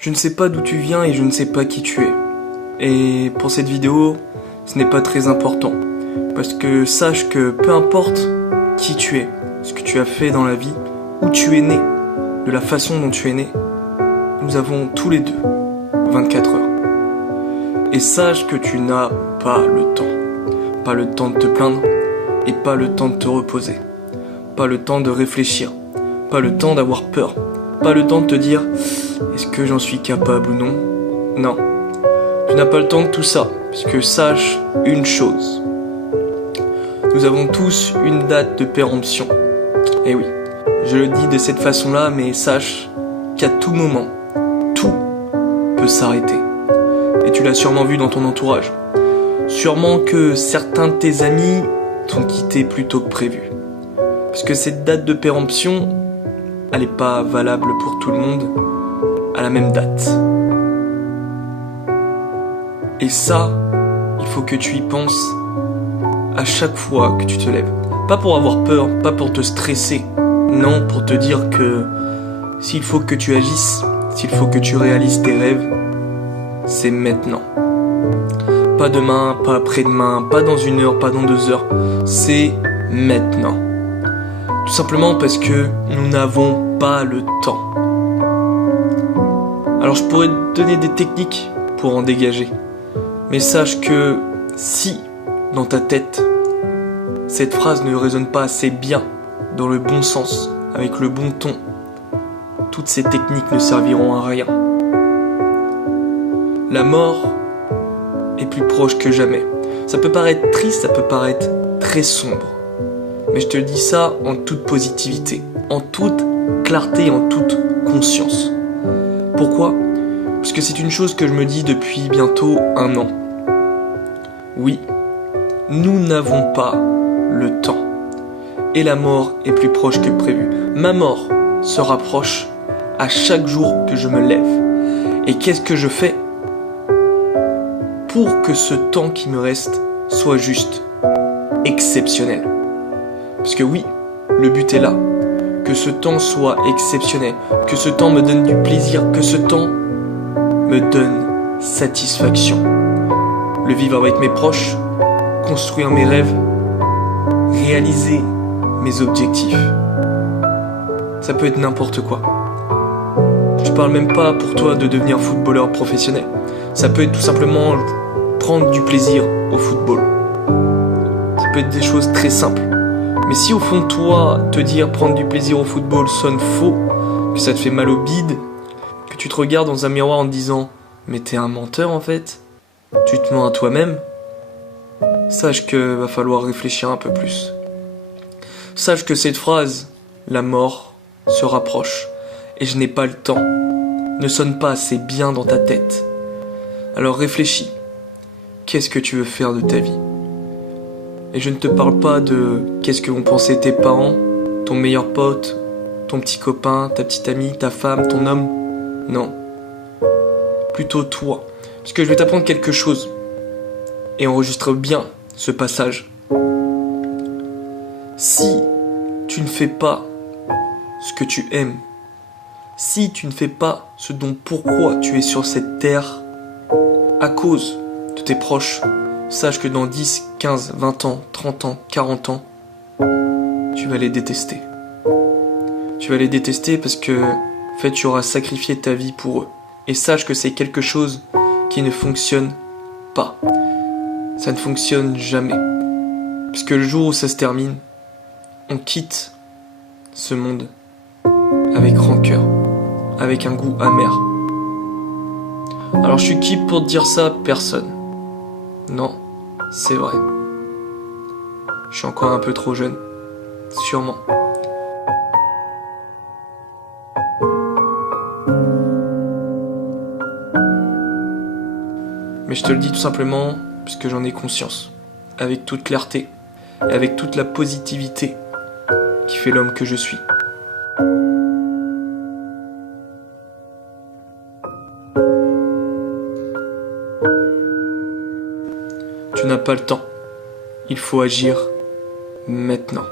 Je ne sais pas d'où tu viens et je ne sais pas qui tu es. Et pour cette vidéo, ce n'est pas très important. Parce que sache que peu importe qui tu es, ce que tu as fait dans la vie, où tu es né, de la façon dont tu es né, nous avons tous les deux 24 heures. Et sache que tu n'as pas le temps. Pas le temps de te plaindre et pas le temps de te reposer. Pas le temps de réfléchir. Pas le temps d'avoir peur. Pas le temps de te dire « Est-ce que j'en suis capable ou non ?» Non. Tu n'as pas le temps de tout ça. Puisque sache une chose. Nous avons tous une date de péremption. Et oui, je le dis de cette façon-là, mais sache qu'à tout moment, tout peut s'arrêter. Et tu l'as sûrement vu dans ton entourage. Sûrement que certains de tes amis t'ont quitté plus tôt que prévu. Parce que cette date de péremption, elle n'est pas valable pour tout le monde à la même date. Et ça, il faut que tu y penses à chaque fois que tu te lèves. Pas pour avoir peur, pas pour te stresser. Non, pour te dire que s'il faut que tu agisses, s'il faut que tu réalises tes rêves, c'est maintenant. Pas demain, pas après-demain, pas dans 1 heure, pas dans 2 heures. C'est maintenant. Tout simplement parce que nous n'avons pas le temps. Alors je pourrais te donner des techniques pour en dégager. Mais sache que si, dans ta tête, cette phrase ne résonne pas assez bien, dans le bon sens, avec le bon ton, toutes ces techniques ne serviront à rien. La mort est plus proche que jamais. Ça peut paraître triste, ça peut paraître très sombre. Mais je te dis ça en toute positivité, en toute clarté, en toute conscience. Pourquoi ? Parce que c'est une chose que je me dis depuis bientôt 1 an. Oui, nous n'avons pas le temps. Et la mort est plus proche que prévu. Ma mort se rapproche à chaque jour que je me lève. Et qu'est-ce que je fais pour que ce temps qui me reste soit juste exceptionnel? Parce que oui, le but est là. Que ce temps soit exceptionnel. Que ce temps me donne du plaisir. Que ce temps me donne satisfaction. Le vivre avec mes proches, construire mes rêves, réaliser mes objectifs. Ça peut être n'importe quoi. Je parle même pas pour toi de devenir footballeur professionnel. Ça peut être tout simplement prendre du plaisir au football. Ça peut être des choses très simples. Mais si au fond de toi, te dire prendre du plaisir au football sonne faux, que ça te fait mal au bide, que tu te regardes dans un miroir en te disant « Mais t'es un menteur en fait », tu te mens à toi-même, sache que va falloir réfléchir un peu plus. Sache que cette phrase « La mort se rapproche et je n'ai pas le temps » ne sonne pas assez bien dans ta tête. Alors réfléchis. Qu'est-ce que tu veux faire de ta vie? Et je ne te parle pas de qu'est-ce que vont penser tes parents, ton meilleur pote, ton petit copain, ta petite amie, ta femme, ton homme. Non. Plutôt toi. Parce que je vais t'apprendre quelque chose. Et enregistre bien ce passage. Si tu ne fais pas ce que tu aimes, si tu ne fais pas ce dont pourquoi tu es sur cette terre, à cause de tes proches, sache que dans 10, 15, 20 ans, 30 ans, 40 ans, tu vas les détester. Tu vas les détester parce que, en fait, tu auras sacrifié ta vie pour eux. Et sache que c'est quelque chose qui ne fonctionne pas. Ça ne fonctionne jamais. Puisque le jour où ça se termine, on quitte ce monde avec rancœur, avec un goût amer. Alors je suis qui pour te dire ça? Personne. Non, c'est vrai. Je suis encore un peu trop jeune, sûrement. Mais je te le dis tout simplement puisque j'en ai conscience, avec toute clarté et avec toute la positivité qui fait l'homme que je suis. Tu n'as pas le temps. Il faut agir maintenant.